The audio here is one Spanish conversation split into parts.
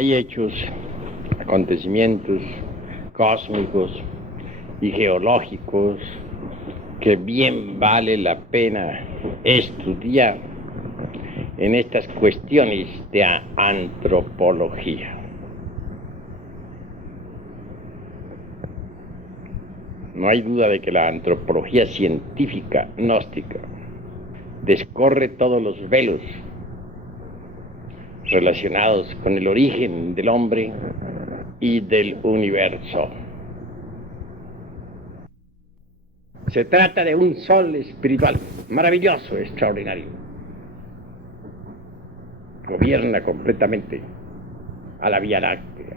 Hay hechos, acontecimientos cósmicos y geológicos que bien vale la pena estudiar en estas cuestiones de antropología. No hay duda de que la antropología científica gnóstica descorre todos los velos relacionados con el origen del hombre y del universo. Se trata de un sol espiritual, maravilloso, extraordinario. Gobierna completamente a la Vía Láctea.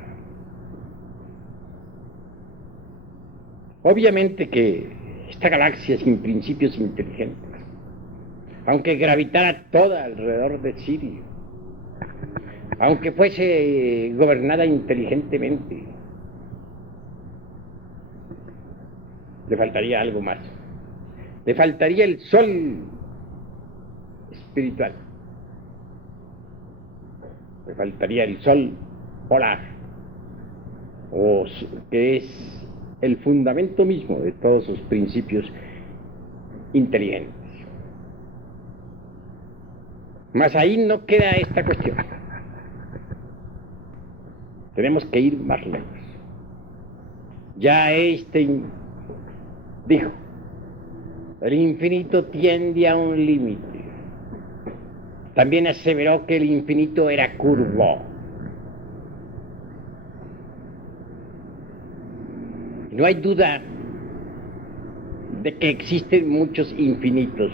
Obviamente que esta galaxia sin principios inteligentes, aunque gravitara toda alrededor de Sirio, aunque fuese gobernada inteligentemente, le faltaría algo más. Le faltaría el sol espiritual. Le faltaría el sol polar, que es el fundamento mismo de todos sus principios inteligentes. Mas ahí no queda esta cuestión. Tenemos que ir más lejos. Ya Einstein dijo, el infinito tiende a un límite. También aseveró que el infinito era curvo. No hay duda de que existen muchos infinitos.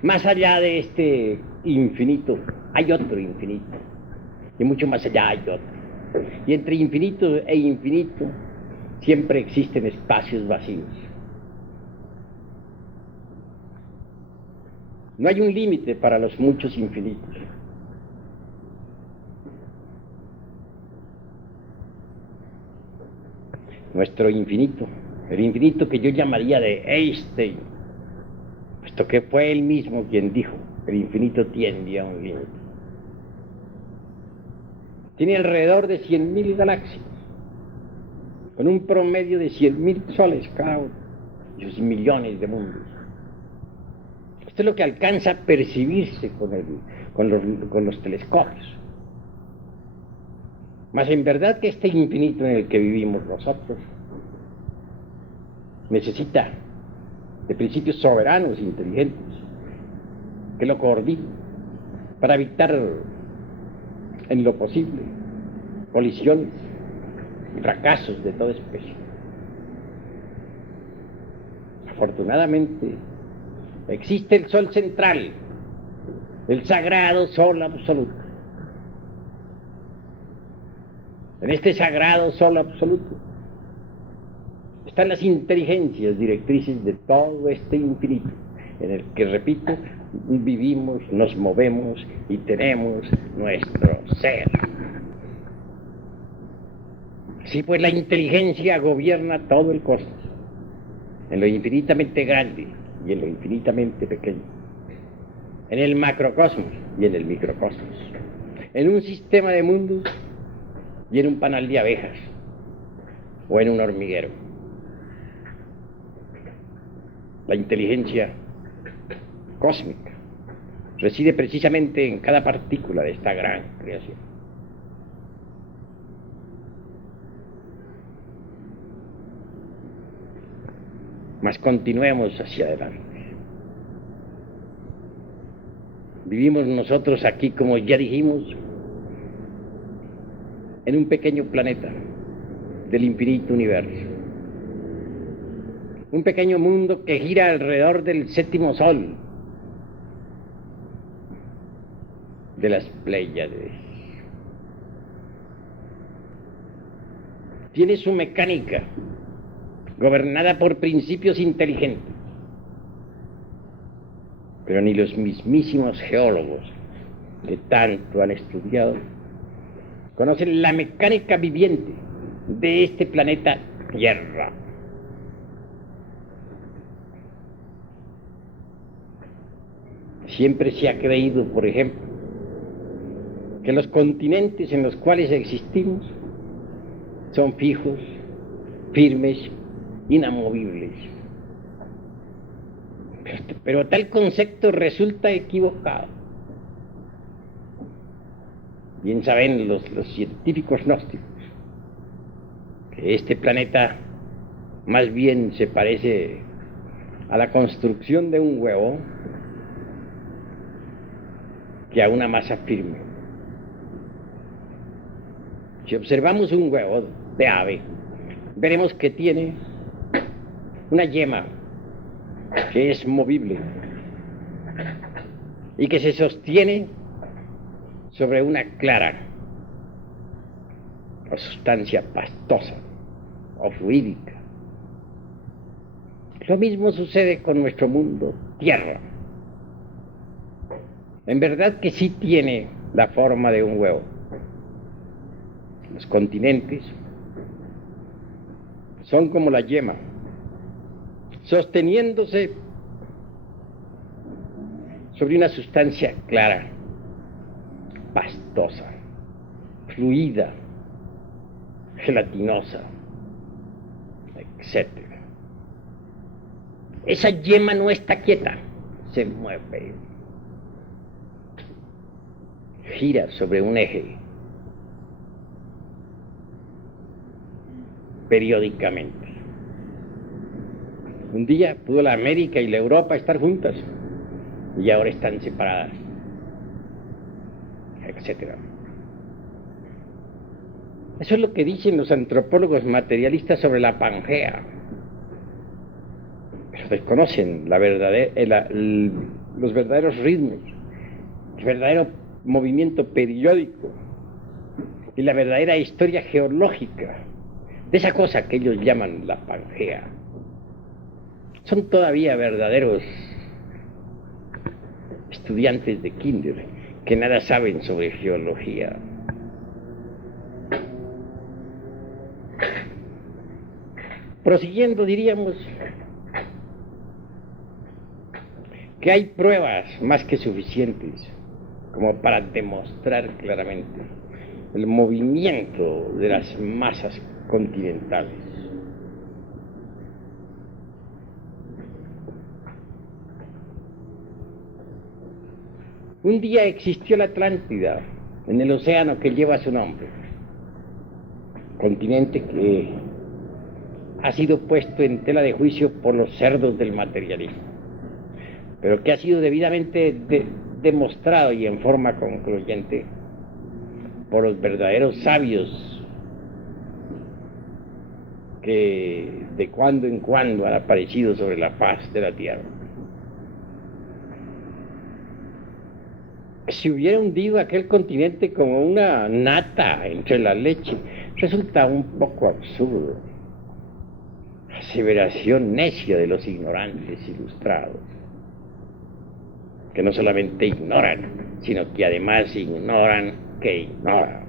Más allá de este infinito hay otro infinito. Y mucho más allá hay otro. Y entre infinito e infinito siempre existen espacios vacíos. No hay un límite para los muchos infinitos. Nuestro infinito, el infinito que yo llamaría de Einstein, puesto que fue él mismo quien dijo, el infinito tiende a un límite. Tiene alrededor de 100.000 galaxias, con un promedio de 100.000 soles cada uno, y sus millones de mundos. Esto es lo que alcanza a percibirse con los telescopios. Mas en verdad que este infinito en el que vivimos nosotros necesita de principios soberanos, inteligentes, que lo coordinen para evitar en lo posible colisiones y fracasos de toda especie. Afortunadamente existe el sol central, el sagrado sol absoluto. En este sagrado sol absoluto están las inteligencias directrices de todo este infinito, en el que, repito, vivimos, nos movemos y tenemos nuestro ser. Sí, pues la inteligencia gobierna todo el cosmos, en lo infinitamente grande y en lo infinitamente pequeño, en el macrocosmos y en el microcosmos, en un sistema de mundos y en un panal de abejas o en un hormiguero. La inteligencia cósmica reside precisamente en cada partícula de esta gran creación. Mas continuemos hacia adelante. Vivimos nosotros aquí, como ya dijimos, en un pequeño planeta del infinito universo. Un pequeño mundo que gira alrededor del séptimo sol de las Pléyades. Tiene su mecánica gobernada por principios inteligentes, pero ni los mismísimos geólogos que tanto han estudiado conocen la mecánica viviente de este planeta Tierra. Siempre se ha creído, por ejemplo, que los continentes en los cuales existimos son fijos, firmes, inamovibles. Pero tal concepto resulta equivocado. Bien saben los científicos gnósticos que este planeta más bien se parece a la construcción de un huevo que a una masa firme. Si observamos un huevo de ave, veremos que tiene una yema que es movible y que se sostiene sobre una clara o sustancia pastosa o fluídica. Lo mismo sucede con nuestro mundo, Tierra. En verdad que sí tiene la forma de un huevo. Los continentes son como la yema, sosteniéndose sobre una sustancia clara, pastosa, fluida, gelatinosa, etc. Esa yema no está quieta, se mueve, gira sobre un eje periódicamente. Un día pudo la América y la Europa estar juntas y ahora están separadas, etc. Eso es lo que dicen los antropólogos materialistas sobre la Pangea, pero desconocen los verdaderos ritmos, el verdadero movimiento periódico y la verdadera historia geológica de esa cosa que ellos llaman la Pangea. Son todavía verdaderos estudiantes de kinder que nada saben sobre geología. Prosiguiendo, diríamos que hay pruebas más que suficientes como para demostrar claramente el movimiento de las masas continentales. Un día existió la Atlántida en el océano que lleva su nombre, continente que ha sido puesto en tela de juicio por los cerdos del materialismo, pero que ha sido debidamente demostrado y en forma concluyente por los verdaderos sabios que de cuando en cuando han aparecido sobre la faz de la tierra. Si hubiera hundido aquel continente como una nata entre la leche, resulta un poco absurdo. Aseveración necia de los ignorantes ilustrados, que no solamente ignoran, sino que además ignoran que ignoran.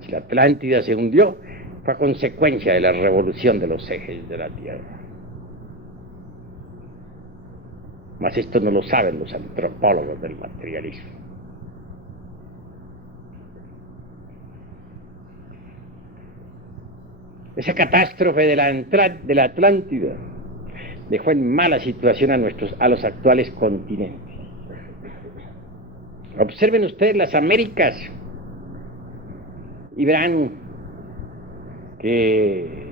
Si la Atlántida se hundió, fue a consecuencia de la revolución de los ejes de la Tierra. Mas esto no lo saben los antropólogos del materialismo. Esa catástrofe de la Atlántida dejó en mala situación a los actuales continentes. Observen ustedes las Américas y verán que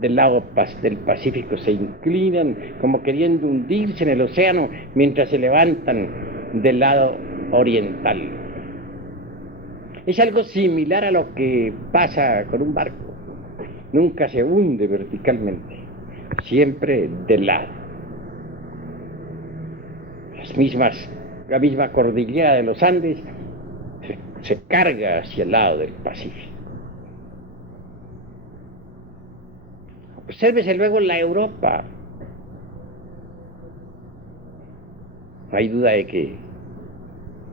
del lado del Pacífico se inclinan como queriendo hundirse en el océano mientras se levantan del lado oriental. Es algo similar a lo que pasa con un barco. Nunca se hunde verticalmente, siempre del lado. La misma cordillera de los Andes se carga hacia el lado del Pacífico. Obsérvese luego la Europa. No hay duda de que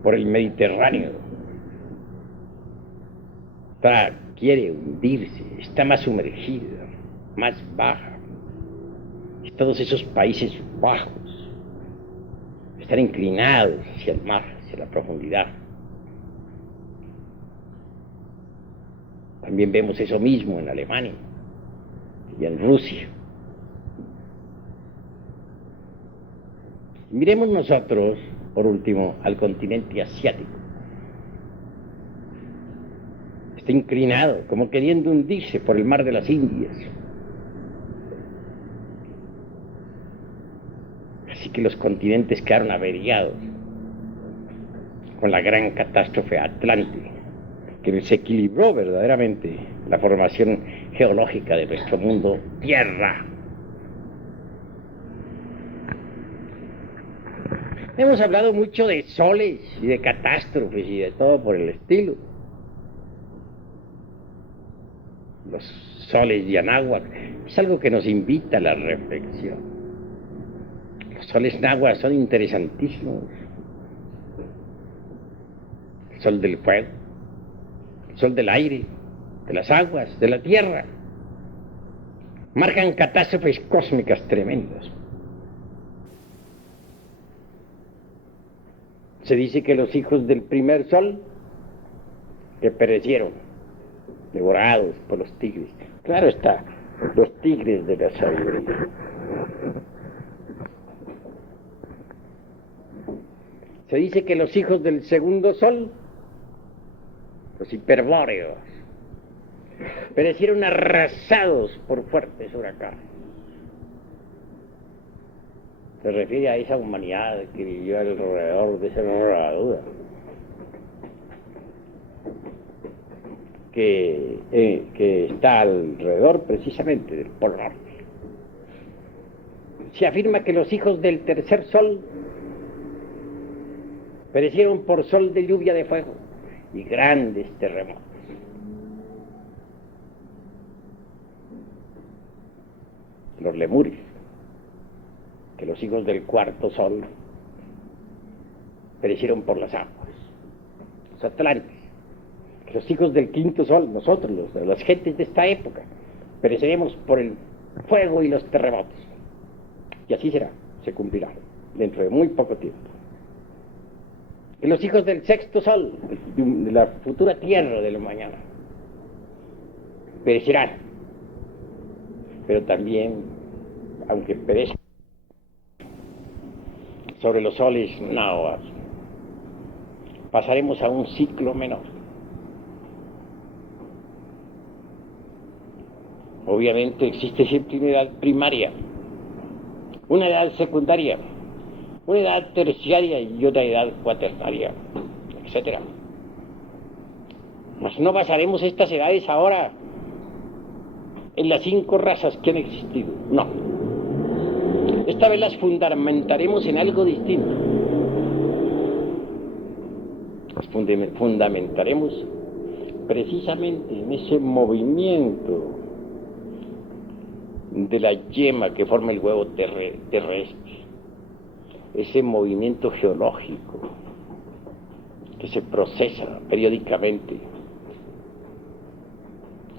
por el Mediterráneo quiere hundirse, está más sumergida, más baja. Y todos esos países bajos están inclinados hacia el mar, hacia la profundidad. También vemos eso mismo en Alemania y en Rusia. Miremos nosotros, por último, al continente asiático. Está inclinado, como queriendo hundirse por el mar de las Indias. Así que los continentes quedaron averiados con la gran catástrofe atlántica, que desequilibró verdaderamente la formación geológica de nuestro mundo Tierra. Hemos hablado mucho de soles y de catástrofes y de todo por el estilo. Los soles de Anáhuac es algo que nos invita a la reflexión. Los soles náhuatl son interesantísimos. El sol del fuego, el sol del aire, de las aguas, de la tierra. Marcan catástrofes cósmicas tremendas. Se dice que los hijos del primer sol que perecieron, devorados por los tigres. Claro está, los tigres de la sabiduría. Se dice que los hijos del segundo sol, los hiperbóreos, perecieron arrasados por fuertes huracanes. Se refiere a esa humanidad que vivió alrededor de esa herradura, que está alrededor precisamente del Polo Norte. Se afirma que los hijos del tercer sol perecieron por sol de lluvia de fuego y grandes terremotos. Los lemures, que los hijos del cuarto sol perecieron por las aguas. Los atlantes, que los hijos del quinto sol, nosotros, las gentes de esta época, pereceremos por el fuego y los terremotos. Y así será, se cumplirá, dentro de muy poco tiempo. Que los hijos del sexto sol, de la futura tierra de la mañana, perecerán, pero también, aunque perezcan, sobre los soles náhuatl, pasaremos a un ciclo menor. Obviamente existe siempre una edad primaria, una edad secundaria, una edad terciaria y otra edad cuaternaria, etc. Mas no basaremos estas edades ahora en las 5 razas que han existido, no. Esta vez las fundamentaremos en algo distinto. Las fundamentaremos precisamente en ese movimiento de la yema que forma el huevo terrestre, ese movimiento geológico que se procesa periódicamente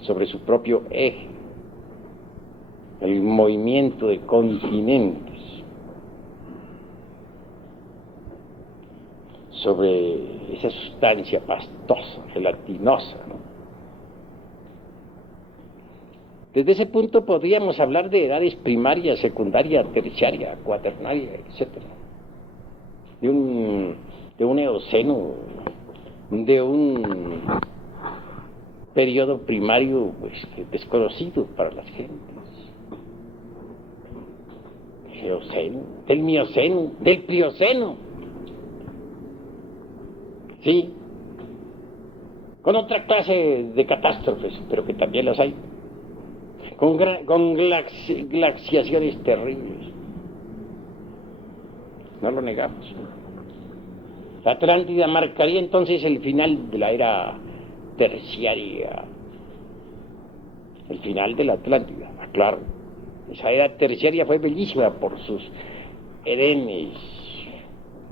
sobre su propio eje, el movimiento de continentes sobre esa sustancia pastosa, gelatinosa, ¿no? Desde ese punto podríamos hablar de edades primaria, secundaria, terciaria, cuaternaria, etc. De un eoceno, de un periodo primario pues, desconocido para las gentes. Eoceno, del Mioceno, del Plioceno. Sí, con otra clase de catástrofes, pero que también las hay. Con glaciaciones terribles. No lo negamos. La Atlántida marcaría entonces el final de la era terciaria. El final de la Atlántida, claro. Esa edad terciaria fue bellísima por sus edenes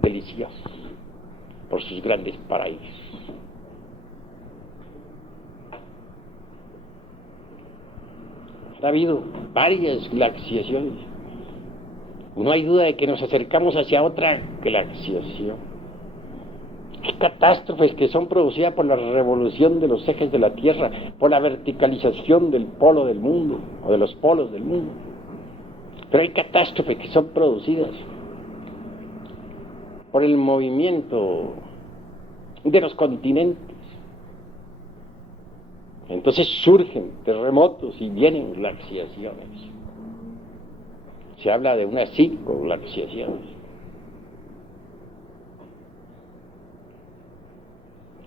deliciosos, por sus grandes paraísos. Ha habido varias glaciaciones, No hay duda de que nos acercamos hacia otra glaciación. Hay catástrofes que son producidas por la revolución de los ejes de la Tierra, por la verticalización del polo del mundo, o de los polos del mundo. Pero hay catástrofes que son producidas por el movimiento de los continentes. Entonces surgen terremotos y vienen glaciaciones. Se habla de unas 5 glaciaciones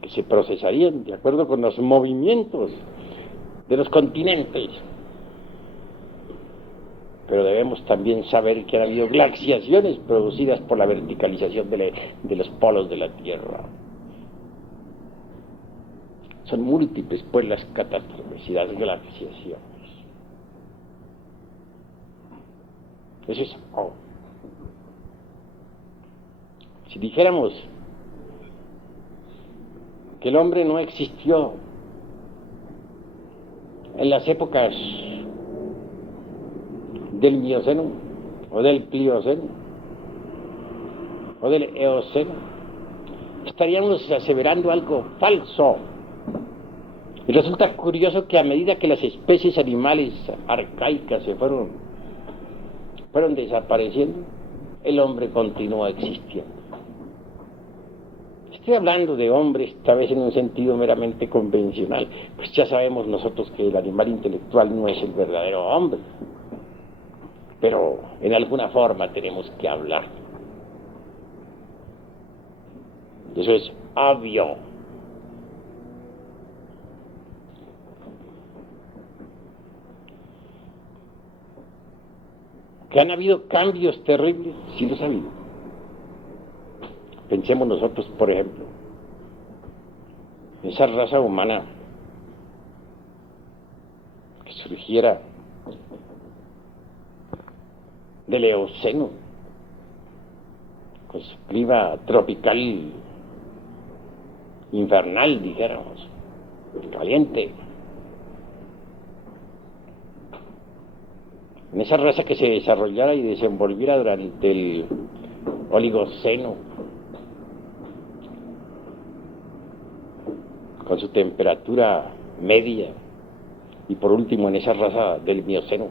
que se procesarían de acuerdo con los movimientos de los continentes. Pero debemos también saber que ha habido glaciaciones producidas por la verticalización de los polos de la Tierra. Son múltiples, pues, las catástrofes y las glaciaciones. Eso es oh. Si dijéramos que el hombre no existió en las épocas del Mioceno, o del Plioceno, o del Eoceno, estaríamos aseverando algo falso. Y resulta curioso que a medida que las especies animales arcaicas se fueron desapareciendo, el hombre continúa existiendo. Estoy hablando de hombre, esta vez en un sentido meramente convencional, pues ya sabemos nosotros que el animal intelectual no es el verdadero hombre, pero en alguna forma tenemos que hablar. Eso es obvio. Que han habido cambios terribles, sí los ha habido. Pensemos nosotros, por ejemplo, esa raza humana que surgiera del Eoceno, con su clima tropical infernal, dijéramos, caliente. En esa raza que se desarrollara y desenvolviera durante el Oligoceno, con su temperatura media, y por último en esa raza del Mioceno,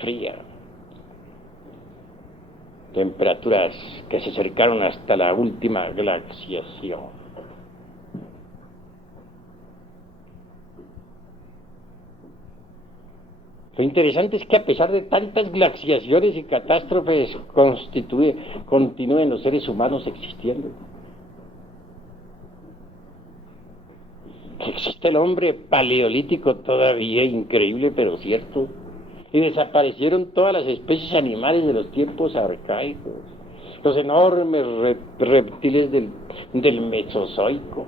fría, temperaturas que se acercaron hasta la última glaciación. Lo interesante es que a pesar de tantas glaciaciones y catástrofes continúen los seres humanos existiendo. Que existe el hombre paleolítico todavía, increíble pero cierto. Y desaparecieron todas las especies animales de los tiempos arcaicos. Los enormes reptiles del Mesozoico.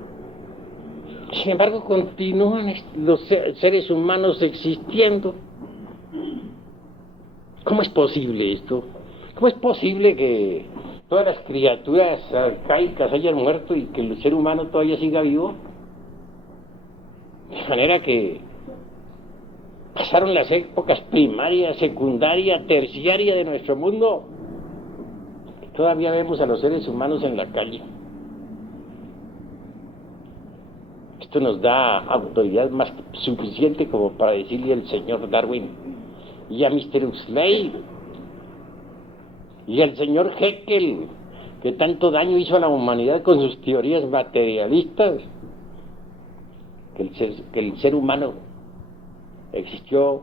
Sin embargo, continúan los seres humanos existiendo. ¿Cómo es posible esto? ¿Cómo es posible que todas las criaturas arcaicas hayan muerto y que el ser humano todavía siga vivo? De manera que pasaron las épocas primaria, secundaria, terciaria de nuestro mundo. Todavía vemos a los seres humanos en la calle. Esto nos da autoridad más que suficiente como para decirle al señor Darwin y a Mr. Huxley y al señor Haeckel, que tanto daño hizo a la humanidad con sus teorías materialistas, que el ser humano existió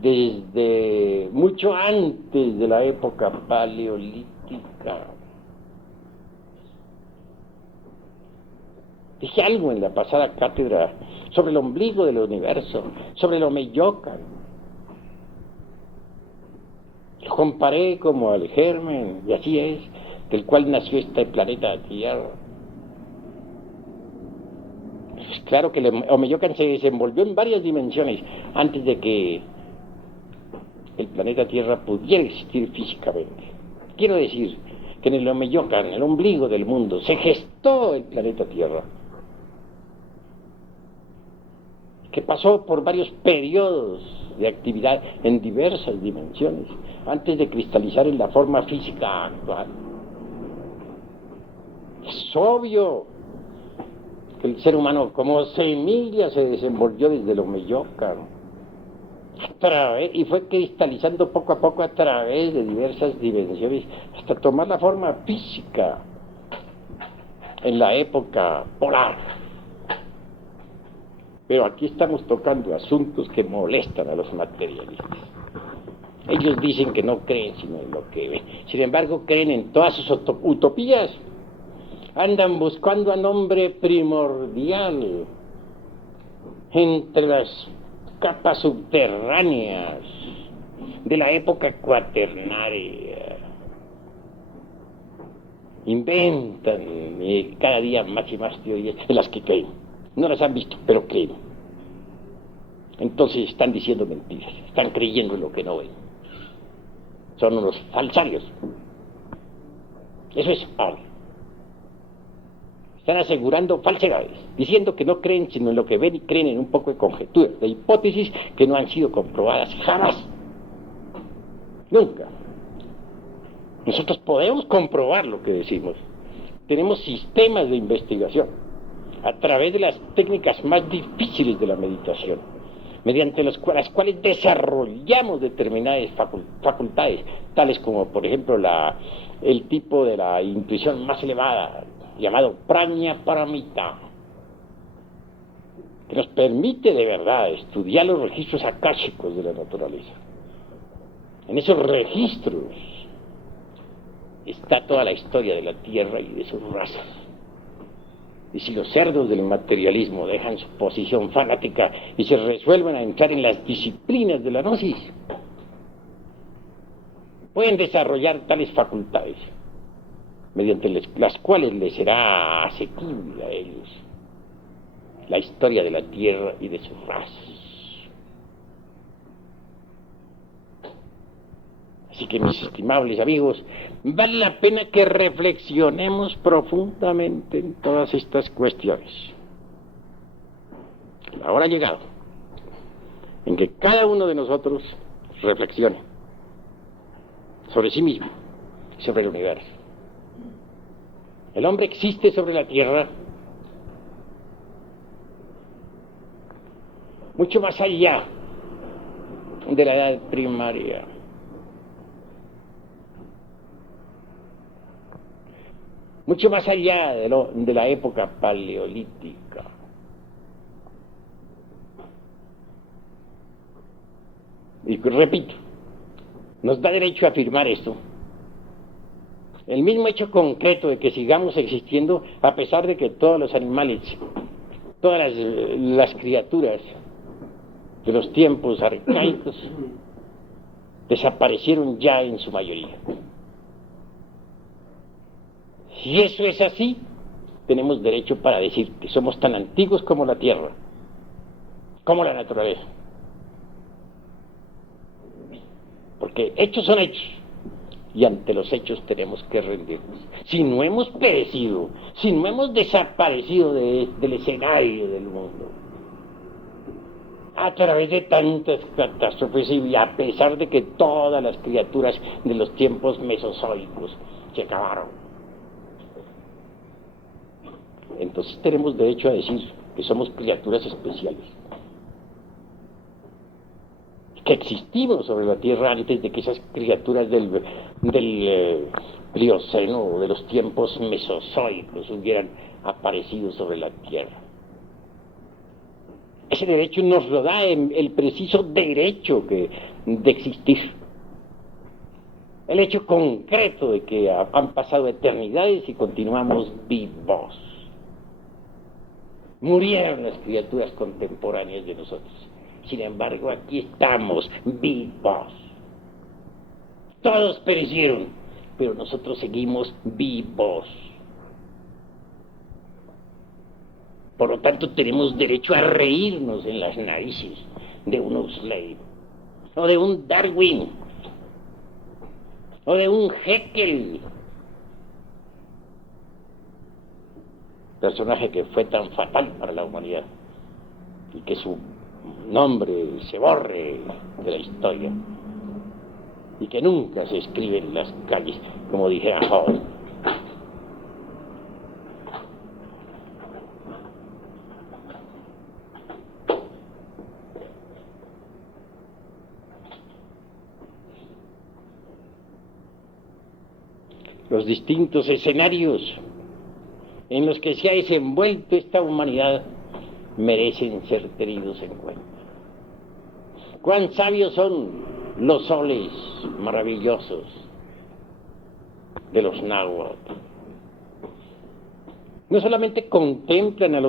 desde mucho antes de la época paleolítica. Dije algo en la pasada cátedra sobre el ombligo del universo, sobre el Omeyocan. Lo comparé como al germen, y así es, del cual nació este planeta Tierra. Pues claro que el Omeyocan se desenvolvió en varias dimensiones antes de que el planeta Tierra pudiera existir físicamente. Quiero decir que en el Omeyocan, el ombligo del mundo, se gestó el planeta Tierra, que pasó por varios periodos de actividad en diversas dimensiones, antes de cristalizar en la forma física actual. Es obvio que el ser humano como semilla se desenvolvió desde lo Meyoca, ¿no? Y fue cristalizando poco a poco a través de diversas dimensiones hasta tomar la forma física en la época polar. Pero aquí estamos tocando asuntos que molestan a los materialistas. Ellos dicen que no creen sino en lo que ven. Sin embargo, creen en todas sus utopías. Andan buscando al hombre primordial entre las capas subterráneas de la época cuaternaria. Inventan cada día más y más teorías en las que creen. No las han visto, pero creen. Entonces están diciendo mentiras, están creyendo en lo que no ven. Son unos falsarios. Eso es ahora. Están asegurando falsedades, diciendo que no creen sino en lo que ven y creen en un poco de conjeturas, de hipótesis que no han sido comprobadas jamás. Nunca. Nosotros podemos comprobar lo que decimos. Tenemos sistemas de investigación a través de las técnicas más difíciles de la meditación, mediante las cuales desarrollamos determinadas facultades, tales como, por ejemplo, el tipo de la intuición más elevada, llamado Prajna Paramita, que nos permite de verdad estudiar los registros akáshicos de la naturaleza. En esos registros está toda la historia de la Tierra y de sus razas. Y si los cerdos del materialismo dejan su posición fanática y se resuelven a entrar en las disciplinas de la gnosis, pueden desarrollar tales facultades, mediante las cuales les será asequible a ellos la historia de la Tierra y de sus razas. Así que, mis estimables amigos, vale la pena que reflexionemos profundamente en todas estas cuestiones. La hora ha llegado en que cada uno de nosotros reflexione sobre sí mismo, sobre el universo. El hombre existe sobre la Tierra mucho más allá de la edad primaria. Mucho más allá de la época paleolítica. Y repito, nos da derecho a afirmar esto. El mismo hecho concreto de que sigamos existiendo a pesar de que todos los animales, todas las criaturas de los tiempos arcaicos desaparecieron ya en su mayoría. Si eso es así, tenemos derecho para decir que somos tan antiguos como la Tierra, como la naturaleza. Porque hechos son hechos, y ante los hechos tenemos que rendirnos. Si no hemos perecido, si no hemos desaparecido del escenario del mundo, a través de tantas catástrofes y a pesar de que todas las criaturas de los tiempos mesozoicos se acabaron, entonces tenemos derecho a decir que somos criaturas especiales, que existimos sobre la Tierra antes de que esas criaturas del Plioceno o de los tiempos mesozoicos hubieran aparecido sobre la Tierra. Ese derecho nos lo da el preciso derecho de existir. El hecho concreto de que han pasado eternidades y continuamos vivos. Murieron las criaturas contemporáneas de nosotros. Sin embargo, aquí estamos vivos. Todos perecieron, pero nosotros seguimos vivos. Por lo tanto, tenemos derecho a reírnos en las narices de un Huxley, o de un Darwin, o de un Haeckel, personaje que fue tan fatal para la humanidad y que su nombre se borre de la historia y que nunca se escribe en las calles, como dijera Hall. Los distintos escenarios en los que se ha desenvuelto esta humanidad merecen ser tenidos en cuenta. Cuán sabios son los soles maravillosos de los náhuatl. No solamente contemplan a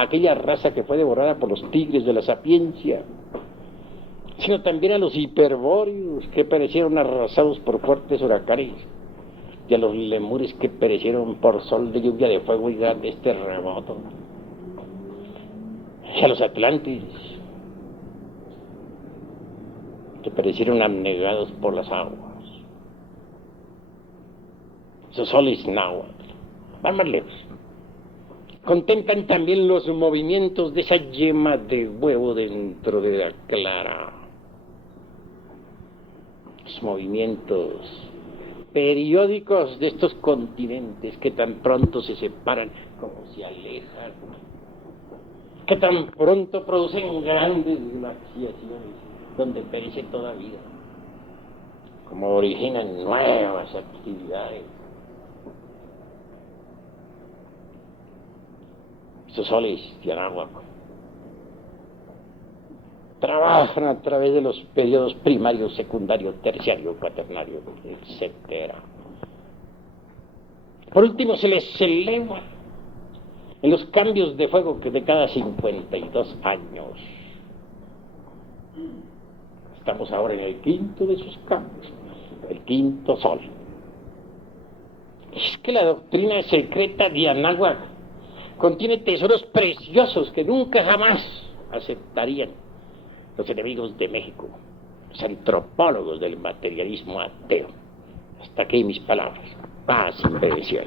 aquella raza que fue devorada por los tigres de la sapiencia, sino también a los hiperbóreos que perecieron arrasados por fuertes huracanes, y a los lemures que perecieron por sol de lluvia de fuego y grandes terremotos, y a los atlantes que perecieron abnegados por las aguas. Esos soles náhuatl van más lejos. Contemplan también los movimientos de esa yema de huevo dentro de la clara. Los movimientos periódicos de estos continentes que tan pronto se separan como se alejan, que tan pronto producen grandes glaciaciones donde perece toda vida, como originan nuevas actividades. Estos soles de Anáhuac trabajan a través de los periodos primario, secundario, terciario, cuaternario, etc. Por último, se les eleva en los cambios de fuego que de cada 52 años. Estamos ahora en el quinto de sus cambios, el quinto sol. Es que la doctrina secreta de Anáhuac contiene tesoros preciosos que nunca jamás aceptarían los enemigos de México, los antropólogos del materialismo ateo. Hasta aquí mis palabras. Paz y bendición.